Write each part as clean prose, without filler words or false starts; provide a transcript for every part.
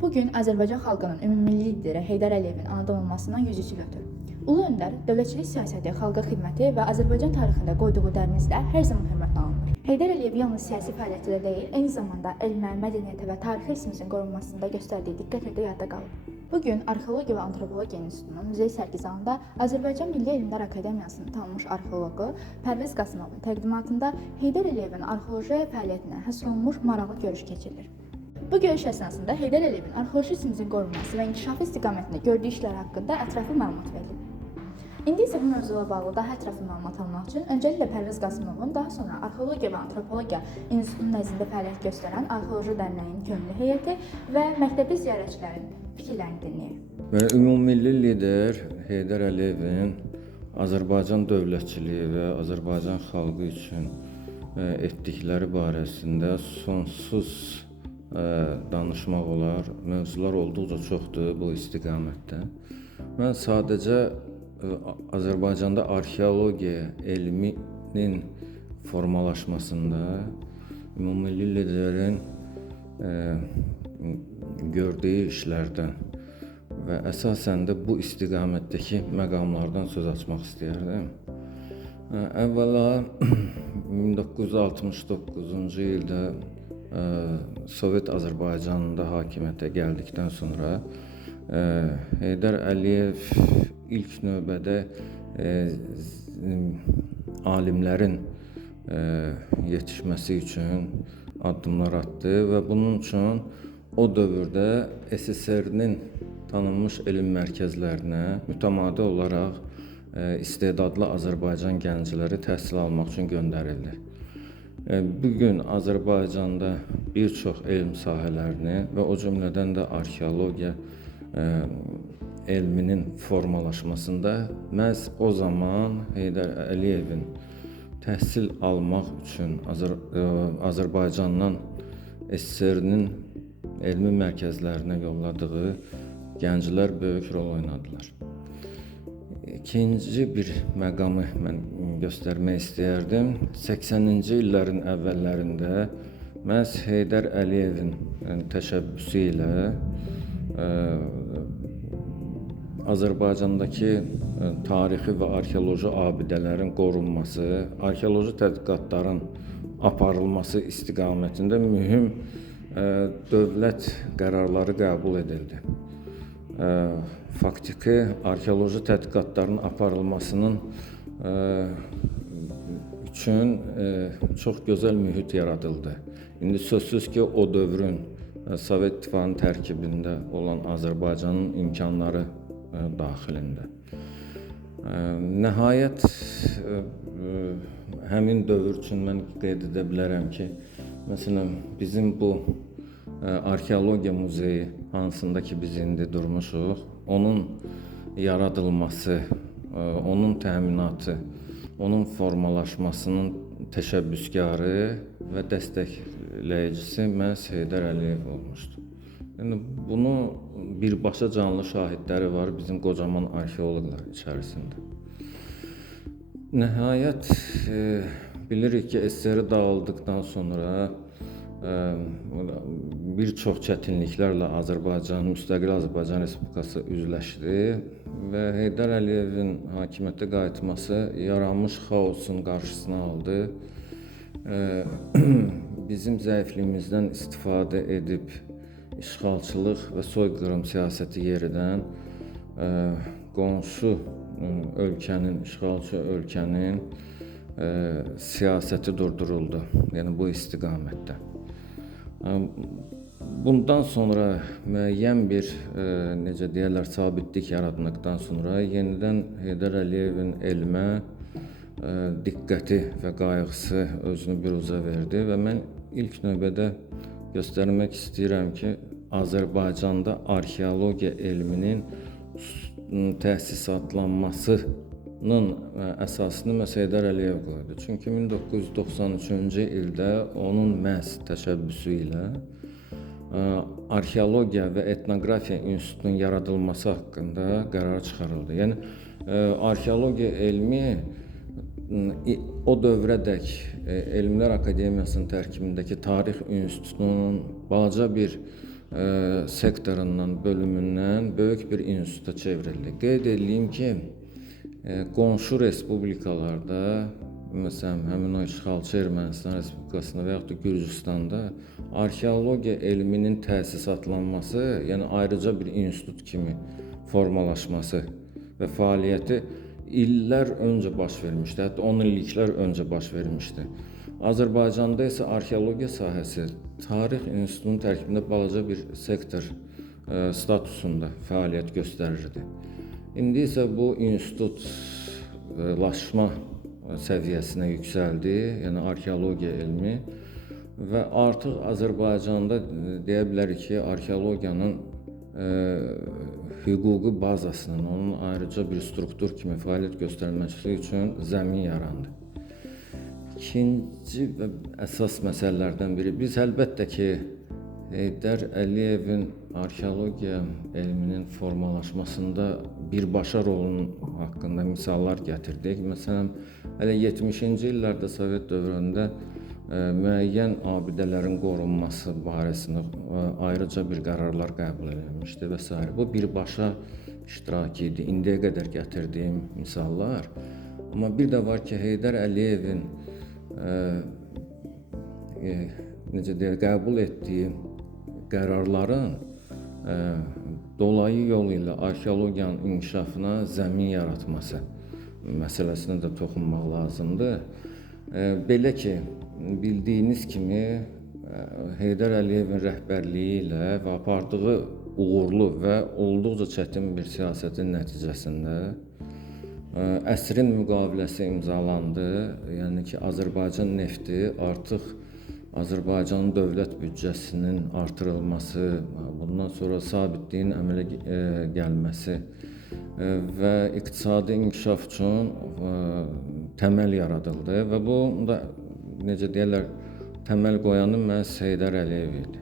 Bugün Azərbaycan xalqının ümummilli lideri Heydər Əliyevin anadan olmasından 100 il ötür. Ulu öndər dövlətçilik siyasəti, xalqa xidməti və Azərbaycan tarixində qoyduğu dərmizlə hər zaman hörmətlə alınır. Heydər Əliyev yalnız siyasi fəaliyyətdə deyil, eyni zamanda elmə, mədəniyyətə və tarixi irsimizin qorunmasında göstərdiyi diqqətlə də yadda qalır. Bugün Arxeologiya və Antropologiya İnstitutunun muzey sərgizalında Azərbaycan Milli Elmlər Akademiyasının tanınmış arxeoloqu Pərviz Qasımovun təqdimatında Heydər Əliyevin arxeoloji fəaliyyətinə həsr olunmuş maraqlı görüş keçirilir. Bu görüş əsnasında Heydər Əliyevin arxeoloji irsimizin qorunması və inkişafı istiqamətində gördüyü işlər haqqında ətraflı məlumat verilir. İndi isə bu mövzuyla bağlı daha ətraflı məlumat almaq üçün öncəliklə Pərviz Qasımovun, daha sonra Arxeologiya və Antropologiya İnstitutunun nəzdində fəaliyyət göstərən Arxeoloji Dərnəyin könüllü heyəti və məktəbli ziyarətçilərin fikirlərini dinləyək. Ümummilli lider Heydər Əliyevin Azərbaycan dövlətçiliyi və Azərbaycan xalqı üçün etdikləri barəsində sonsuz danışmaq olar. Mövzular olduqca çoxdur bu istiqamətdə. Mən sadəcə Azərbaycanda arxeologiya elminin formalaşmasında ümummilli liderin gördüyü işlərdən və əsasən də bu istiqamətdəki məqamlardan söz açmaq istəyərdim. Əvvəla 1969-cu ildə Sovet Azərbaycanında hakimiyyətə gəldikdən sonra Heydər Əliyev ilk növbədə alimlərin yetişməsi üçün addımlar atdı və bunun üçün o dövrdə SSR-nin tanınmış elm mərkəzlərinə mütəmadi olaraq istedadlı Azərbaycan gəncləri təhsil almaq üçün göndərildi. Bugün Azərbaycanda bir çox elm sahələrini və o cümlədən də arxeologiya elminin formalaşmasında məhz o zaman Heydər Əliyevin təhsil almaq üçün Azərbaycandan SSR-nin elmi mərkəzlərinə yolladığı gənclər böyük rol oynadılar. İkinci bir məqamı mən göstərmək istəyərdim. 80-ci illərin əvvəllərində məhz Heydər Əliyevin təşəbbüsü ilə Azərbaycandakı tarixi və arxeoloji abidələrin qorunması, arxeoloji tədqiqatların aparılması istiqamətində mühüm dövlət qərarları qəbul edildi. Faktiki arxeoloji tədqiqatların aparılmasının üçün çox gözəl mühit yaradıldı. İndi sözsüz ki, o dövrün Sovet İttifaqının tərkibində olan Azərbaycanın imkanları daxilində. Nəhayət, həmin dövr üçün mən qeyd edə bilərəm ki, məsələn, bizim bu arxeologiya muzeyi hansında ki biz indi durmuşuq, onun yaradılması, onun təminatı, onun formalaşmasının təşəbbüskarı və dəstəkləyicisi məhz Heydər Əliyev olmuşdu. Yəni, bunu birbaşa canlı şahidləri var bizim qocaman arxeoloqlar içərisində. Nəhayət, bilirik ki, SSR dağıldıqdan sonra bir çox çətinliklərlə müstəqil Azərbaycan Respublikası üzləşdi və Heydər Əliyevin hakimiyyətə qayıtması yaranmış xaosun qarşısını aldı. Bizim zəifliyimizdən istifadə edib işğalçılıq və soyqırım siyasəti yeridən qonşu ölkənin, işğalçı ölkənin siyasəti durduruldu, yəni bu istiqamətdə. Bundan sonra müəyyən bir, necə deyərlər, sabitlik yaratdıqdan sonra yenidən Heydər Əliyevin elmə diqqəti və qayğısı özünü büruzə verdi və mən ilk növbədə göstərmək istəyirəm ki, Azərbaycanda arxeologiya elminin təsisatlanmasının əsasını məhz Heydər Əliyev qoydu. Çünki 1993-cü ildə onun məhz təşəbbüsü ilə Arxeologiya və Etnografiya İnstitutunun yaradılması haqqında qərar çıxarıldı. Yəni, arxeologiya elmi o dövrədək Elmlər Akademiyasının tərkibindəki Tarix İnstitutunun balaca bir sektorundan, bölümündən böyük bir instituta çevrildi. Qeyd edeyim ki, qonşu respublikalarda, məsələn, həmin o işğalçı Ermənistan Respublikasında və yaxud da Gürcüstanda arxeologiya elminin təsisatlanması, yəni ayrıca bir institut kimi formalaşması və fəaliyyəti illər öncə baş vermişdi, hətta 10 illiklər öncə baş vermişdi. Azərbaycanda isə arxeologiya sahəsi Tarix İnstitutunun tərkibində balaca bir sektor statusunda fəaliyyət göstərirdi. İndi isə bu institutlaşma səviyyəsinə yüksəldi, yəni arxeologiya elmi və artıq Azərbaycanda deyə bilərik ki, arxeologiyanın hüquqi bazasının, onun ayrıca bir struktur kimi fəaliyyət göstərməsi üçün zəmin yarandı. İkinci və əsas məsələlərdən biri, biz əlbəttə ki, Heydər Əliyevin arxeologiya elminin formalaşmasında birbaşa rolunun haqqında misallar gətirdik. Məsələn, hələ 70-ci illərdə Sovet dövründə müəyyən abidələrin qorunması barəsində ayrıca bir qərarlar qəbul edilmişdi və s. Bu birbaşa iştirak idi, indiyə qədər gətirdiyim misallar. Amma bir də var ki, Heydər Əliyevin necə deyək, qəbul etdiyi qərarların dolayı yol ilə arxeologiyanın inkişafına zəmin yaratması məsələsinə də toxunmaq lazımdır. Belə ki, bildiyiniz kimi Heydər Əliyevin rəhbərliyi ilə və apardığı uğurlu və olduqca çətin bir siyasətin nəticəsində əsrin müqaviləsi imzalandı. Yəni ki, Azərbaycan nefti artıq Azərbaycanın dövlət büdcəsinin artırılması, bundan sonra sabitliyin əmələ gəlməsi və iqtisadi inkişaf üçün təməl yaradıldı və bu da necə deyirlər, təməl qoyanı məhz Heydər Əliyev idi.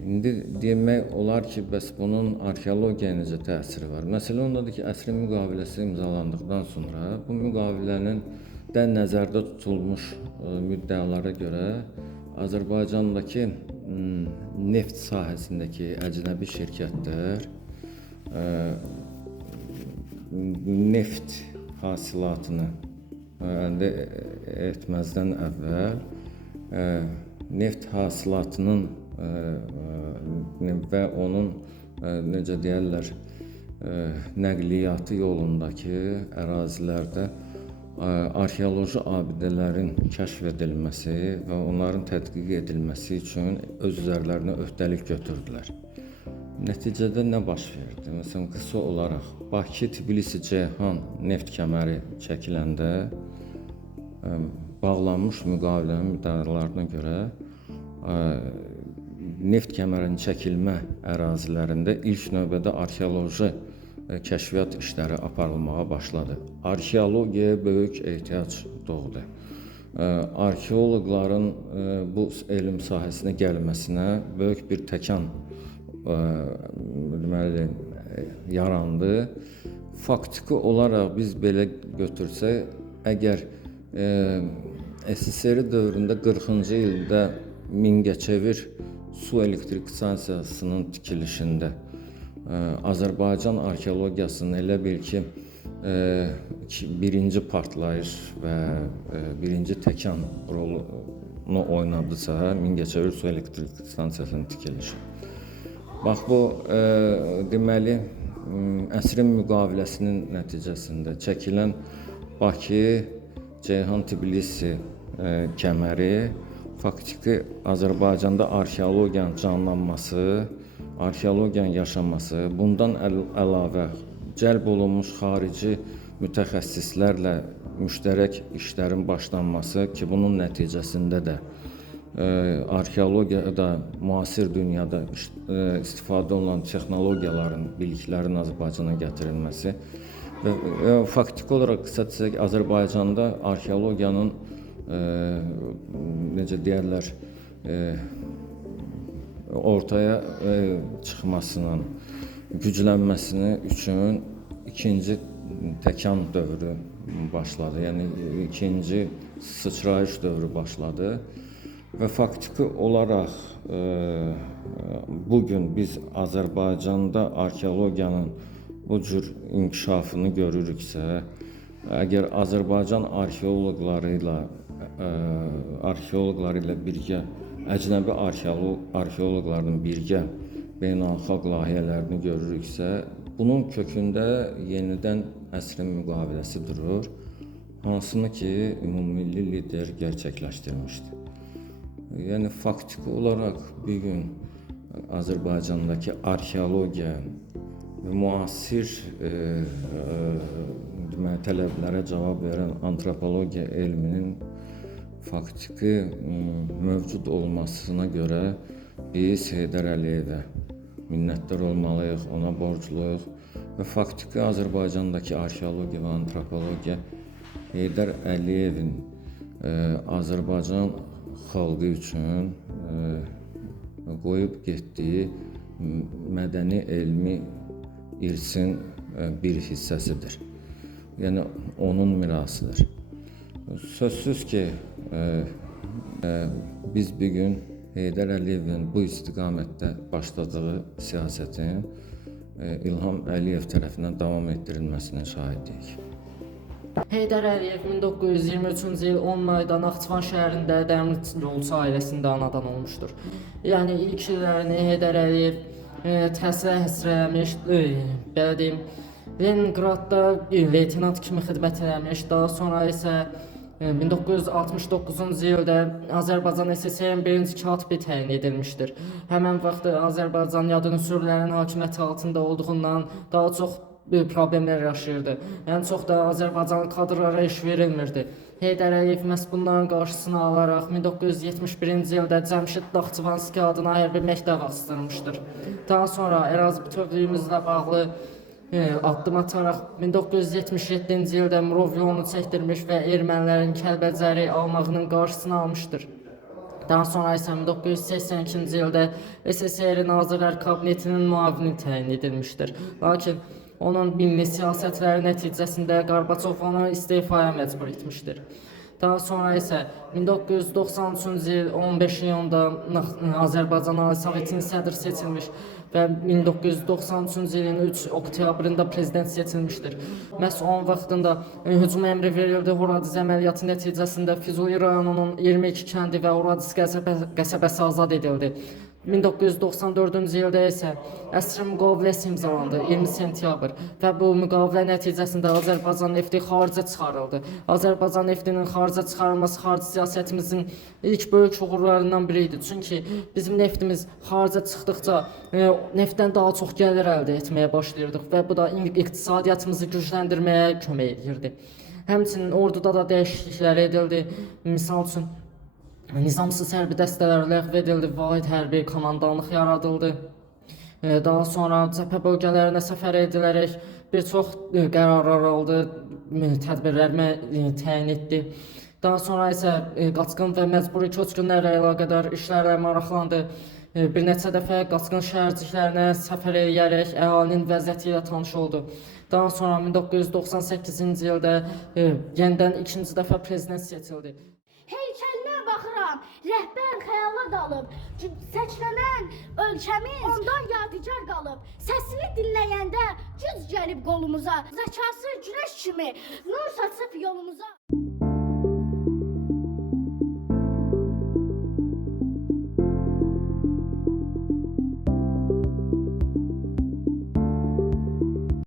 İndi demək olar ki, bəs bunun arxeologiyaya necə təsiri var? Məsələ ondadır ki, əsrin müqaviləsi imzalandıqdan sonra bu müqavilənin də nəzərdə tutulmuş müddəalara görə Azərbaycandakı neft sahəsindəki əcnəbi şirkətlər neft hasilatını əldə etməzdən əvvəl neft hasilatının və onun necə deyirlər, nəqliyyatı yolundakı ərazilərdə arxeoloji abidələrin kəşf edilməsi və onların tədqiq edilməsi üçün öz üzərlərinə öhdəlik götürdülər. Nəticədə nə baş verdi? Məsələn, qısa olaraq Bakı-Tbilisi-Ceyhan neft kəməri çəkiləndə bağlanmış müqavilənin müddəalarına görə neft kəmərinin çəkilmə ərazilərində ilk növbədə arxeoloji kəşfiyyat işləri aparılmağa başladı. Arxeologiyaya böyük ehtiyac doğdu. Arxeoloqların bu elm sahəsinə gəlməsinə böyük bir təkan deməli yarandı. Faktiki olaraq biz belə götürsək, əgər SSR dövründə 40-cı ildə Mingəçevir su elektrik stansiyasının tikilişində Azərbaycan arxeologiyasının elə bil ki, birinci partlayış və birinci təkan rolunu oynadısa, Mingəçevir su elektrik stansiyasının tikilişi. Bax, bu deməli, əsrin müqaviləsinin nəticəsində çəkilən Bakı-Ceyhan-Tbilisi kəməri faktiki Azərbaycanda arxeologiyanın canlanması, arxeologiyanın yaşaması, bundan əlavə cəlb olunmuş xarici mütəxəssislərlə müştərək işlərin başlanması ki, bunun nəticəsində də arxeologiyada, müasir dünyada istifadə olunan texnologiyaların, biliklərin Azərbaycana gətirilməsi və faktiki olaraq qısa desək, Azərbaycanda arxeologiyanın necə deyərlər, ortaya çıxmasının, güclənməsini üçün ikinci təkan dövrü başladı. Yəni ikinci sıçrayış dövrü başladı. və faktiki olaraq bu gün biz Azərbaycanda arxeologiyanın bu cür inkişafını görürüksə, əgər Azərbaycan arxeoloqları ilə birgə əcnəbi arxeoloqların birgə beynəlxalq layihələrini görürüksə, bunun kökündə yenidən əsrin müqaviləsi durur, hansını ki, ümummilli lider gerçəkləşdirmişdi. Yəni faktiki olaraq bir gün Azərbaycandakı arxeologiya və müasir tələblərə cavab verən antropologiya elminin faktiki mövcud olmasına görə biz Heydər Əliyevə minnətdar olmalıyıq, ona borcluyuq və faktiki Azərbaycandakı arxeologiya və antropologiya Heydər Əliyevin Azərbaycan xalqı üçün qoyub getdiyi mədəni elmi irsin bir hissəsidir. Yəni onun mirasıdır. Sözsüz ki, biz bir gün Heydər Əliyevin bu istiqamətdə başladığı siyasətin İlham Əliyev tərəfindən davam etdirilməsinin şahidiyik. Heydər Əliyev 1923-cü il 10 mayda Naxçıvan şəhərində Dəmirçioğlu ailəsində anadan olmuşdur. Yəni ilk illərini Heydər Əliyev təhsilə həsr eləmiş, belə deyim, Leningradda leytenant kimi xidmət eləmiş. Daha sonra isə 1969-cu ildə Azərbaycan SSR-in birinci katibi təyin edilmişdir. Həmən vaxt Azərbaycan yad ünsürlərinin hakimiyyəti altında olduğundan daha çox problemlər yaşayırdı. Ən çox da Azərbaycan kadrlara iş verilmirdi. Heydər Əliyev məhz bunların qarşısını alaraq 1971-ci ildə Cəmşid Naxçıvanski adına hərbi məktəb açdırmışdır. Daha sonra ərazi bütövlüyümüzlə bağlı addım ataraq 1977-ci ildə Murov yolunu çəkdirmiş və ermənilərin Kəlbəcəri almağının qarşısını almışdır. Daha sonra isə 1982-ci ildə SSR Nazirlər Kabinetinin müavini təyin edilmişdir. Lakin onun milli siyasətləri nəticəsində Qarbaçov onu istefaya məcbur etmişdir. Daha sonra isə 1993-cü il 15 iyunda Azərbaycan Ali Sovetinin sədri seçilmiş və 1993-cü ilin 3 oktyabrında prezident seçilmişdir. Məhz onun vaxtında hücum əmri verildi. Horadiz əməliyyatı nəticəsində Füzuli rayonunun 22 kəndi və Horadiz qəsəbəsi azad edildi. 1994-cü ildə isə əsrin müqaviləsi imzalandı 20 sentyabr və bu müqavilə nəticəsində Azərbaycan nefti xaricə çıxarıldı. Azərbaycan neftinin xaricə çıxarılması xarici siyasətimizin ilk böyük uğurlarından biri idi. Çünki bizim neftimiz xaricə çıxdıqca neftdən daha çox gəlir əldə etməyə başlayırdıq və bu da iqtisadiyyatımızı gücləndirməyə kömək edirdi. Həmçinin orduda da dəyişikliklər edildi. Misal üçün nizamsız hərbi dəstələr ləğv edildi, vahid hərbi komandanlıq yaradıldı. Daha sonra cəbhə bölgələrinə səfər edilərək bir çox qərarlar aldı, tədbirlər təyin etdi. Daha sonra isə qaçqın və məcburi köçkünlərlə əlaqədar işlərlə maraqlandı. Bir neçə dəfə qaçqın şəhərciklərinə səfər edərək əhalinin vəziyyəti ilə tanış oldu. Daha sonra 1998-ci ildə yenidən ikinci dəfə prezident seçildi. Heykəlinə baxıram, rəhbər xəyala dalıb, səklənən ölkəmiz ondan yadigar qalıb. Səsini dinləyəndə güc gəlib qolumuza, zəkası güneş kimi nur saçıb yolumuza.